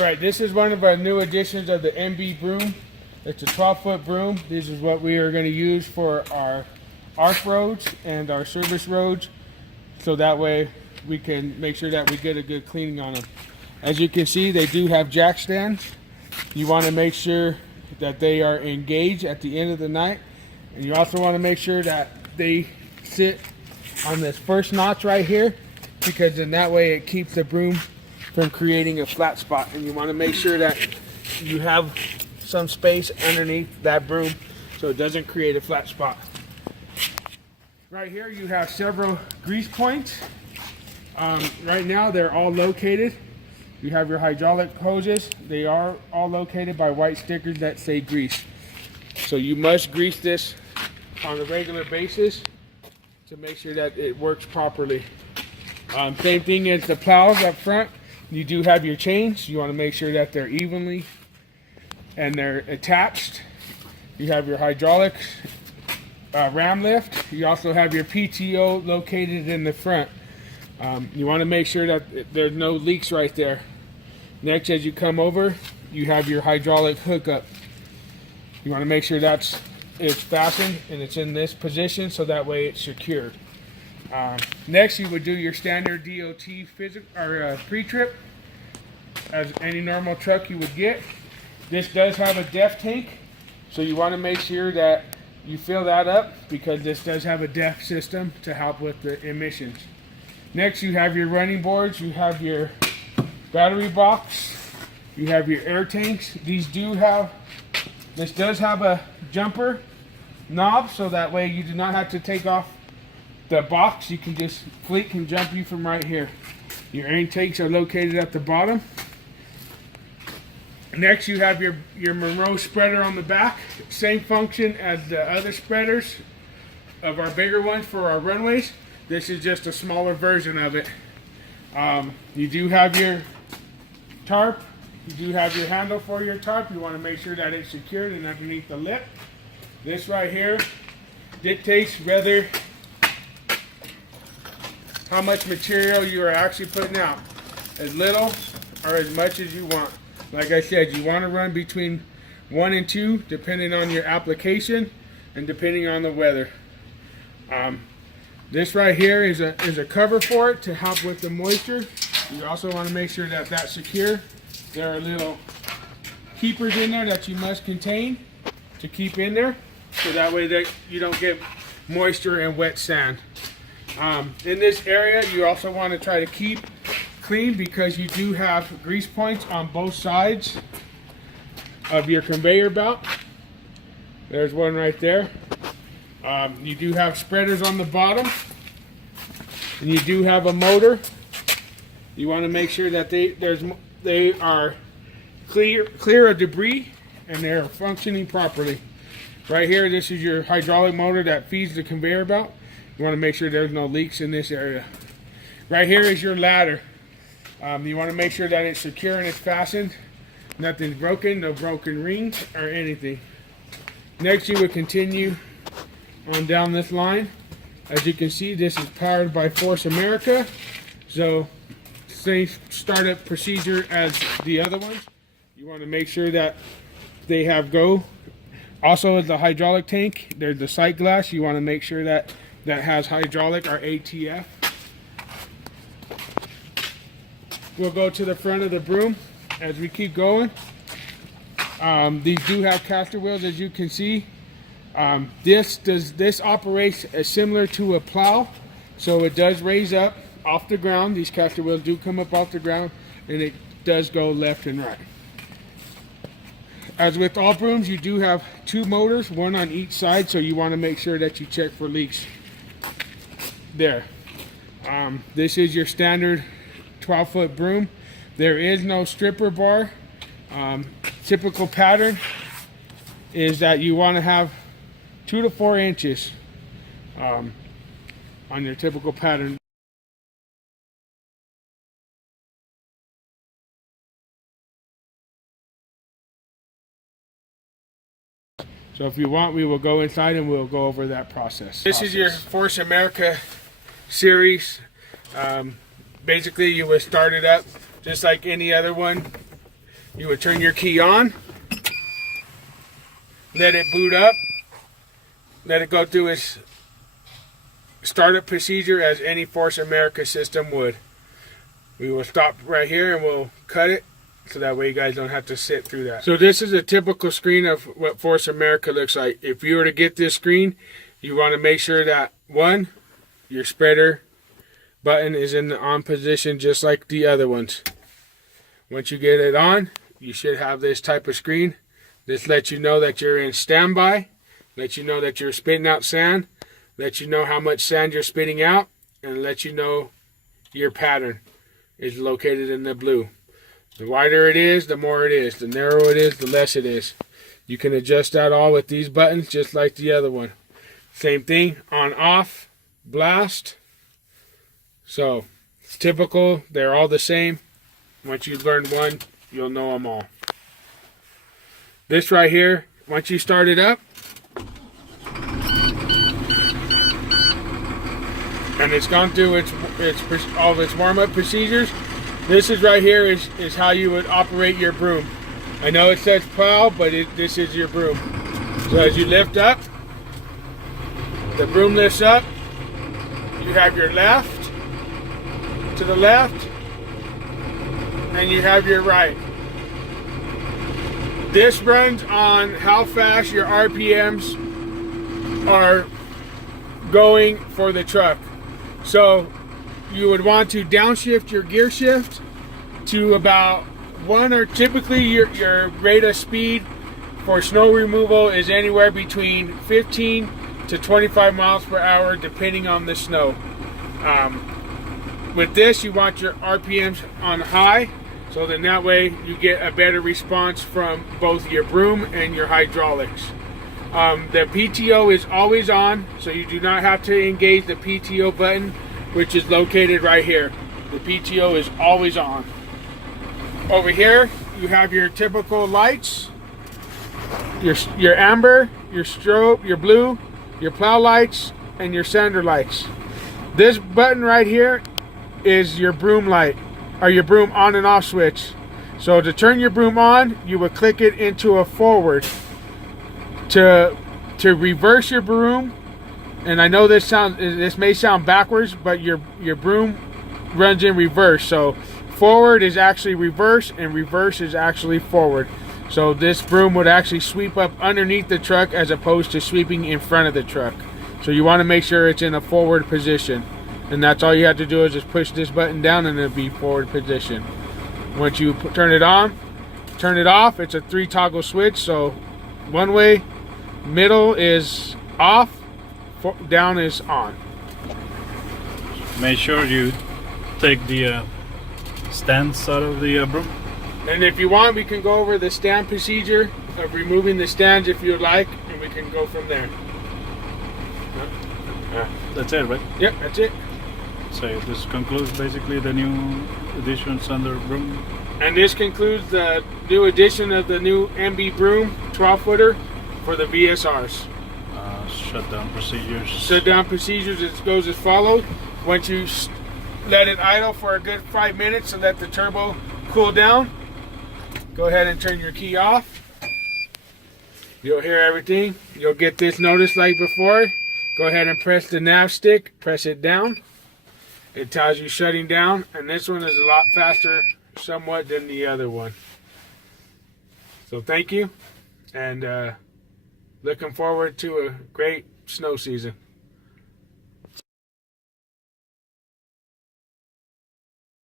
All right, this is one of our new additions of the MB Broom. It's a 12-foot broom. This is what we are going to use for our ARC roads and our service roads, so that way we can make sure that we get a good cleaning on them. As you can see, they do have jack stands. You want to make sure that they are engaged at the end of the night, and you also want to make sure that they sit on this first notch right here, because in that way it keeps the broom from creating a flat spot. And you want to make sure that you have some space underneath that broom so it doesn't create a flat spot. Right here you have several grease points. Right now they're all located. You have your hydraulic hoses. They are all located by white stickers that say grease. So you must grease this on a regular basis to make sure that it works properly. Same thing as the plows up front. You do have your chains. You want to make sure that they're evenly and they're attached. You have your hydraulic ram lift. You also have your PTO located in the front. You want to make sure that there's no leaks right there. Next, as you come over, you have your hydraulic hookup. You want to make sure it's fastened and it's in this position so that way it's secured. Next, you would do your standard DOT pre-trip as any normal truck you would get. This does have a DEF tank, so you want to make sure that you fill that up because this does have a DEF system to help with the emissions. Next, you have your running boards, you have your battery box, you have your air tanks. This does have a jumper knob, so that way you do not have to take off the box. You can just, fleet can jump you from right here. Your air tanks are located at the bottom. Next, you have your Monroe spreader on the back. Same function as the other spreaders of our bigger ones for our runways. This is just a smaller version of it. You do have your tarp. You do have your handle for your tarp. You want to make sure that it's secured and underneath the lip. This right here dictates whether how much material you are actually putting out. As little or as much as you want. Like I said, you want to run between 1 and 2 depending on your application and depending on the weather. This right here is a cover for it to help with the moisture. You also want to make sure that that's secure. There are little keepers in there that you must contain to keep in there, so that way that you don't get moisture and wet sand. In this area, you also want to try to keep clean because you do have grease points on both sides of your conveyor belt. There's one right there. You do have spreaders on the bottom, and you do have a motor. You want to make sure that they are clear of debris and they're functioning properly. Right here, this is your hydraulic motor that feeds the conveyor belt. You want to make sure there's no leaks in this area. Right here is your ladder. You want to make sure that it's secure and it's fastened. Nothing's broken, no broken rings or anything. Next, you would continue on down this line. As you can see, this is powered by Force America. So, same startup procedure as the other ones. You want to make sure that they have go. Also, as the hydraulic tank, there's the sight glass. You want to make sure that has hydraulic or ATF. We'll go to the front of the broom as we keep going. These do have caster wheels, as you can see. This operates similar to a plow, so it does raise up off the ground. These caster wheels do come up off the ground, and it does go left and right. As with all brooms, you do have 2 motors, one on each side, so you want to make sure that you check for leaks. There. This is your standard 12-foot broom. There is no stripper bar. Typical pattern is that you want to have 2 to 4 inches on your typical pattern. So if you want, we will go inside and we'll go over that process. This is your Force America series. Basically, you would start it up just like any other one. you would turn your key on, let it boot up, let it go through its startup procedure as any Force America system would. We will stop right here and we'll cut it so that way you guys don't have to sit through that. So this is a typical screen of what Force America looks like. If you were to get this screen, you want to make sure that, one, your spreader button is in the on position just like the other ones. Once you get it on, you should have this type of screen. This lets you know that you're in standby, lets you know that you're spitting out sand, lets you know how much sand you're spitting out, and lets you know your pattern is located in the blue. The wider it is, the more it is. The narrower it is, the less it is. You can adjust that all with these buttons just like the other one. Same thing, on, off, blast. So, it's typical. They're all the same. Once you learn one, you'll know them all. This right here, once you start it up, and it's gone through all of its warm-up procedures, this is right here is how you would operate your broom. I know it says plow, but this is your broom. So as you lift up, the broom lifts up, you have your left to the left, and you have your right. This runs on how fast your RPMs are going for the truck. So you would want to downshift your gear shift to about 1, or typically your rate of speed for snow removal is anywhere between 15 to 25 miles per hour depending on the snow. With this, you want your RPMs on high, so then that way you get a better response from both your broom and your hydraulics. The PTO is always on, so you do not have to engage the PTO button, which is located right here. The PTO is always on. Over here, you have your typical lights, your amber, your strobe, your blue, your plow lights, and your sander lights. This button right here is your broom light, or your broom on and off switch. So to turn your broom on, you would click it into a forward. To reverse your broom, and I know this may sound backwards, but your broom runs in reverse. So forward is actually reverse, and reverse is actually forward. So this broom would actually sweep up underneath the truck as opposed to sweeping in front of the truck. So you want to make sure it's in a forward position, and that's all you have to do is just push this button down and it'll be forward position. Once you turn it on, turn it off, it's a 3 toggle switch. So one way, middle is off, down is on. Make sure you take the stands out of the broom. And if you want, we can go over the stand procedure of removing the stands if you'd like, and we can go from there. That's it, right? Yep, that's it. So this concludes basically the new edition Sander Broom. And this concludes the new edition of the new MB Broom 12-footer for the VSRs. Shutdown procedures. Shutdown procedures, it goes as follows. Once you let it idle for a good 5 minutes and let the turbo cool down, go ahead and turn your key off. You'll hear everything. You'll get this notice like before. Go ahead and press the nav stick, press it down. It tells you shutting down, and this one is a lot faster somewhat than the other one. So thank you, and looking forward to a great snow season.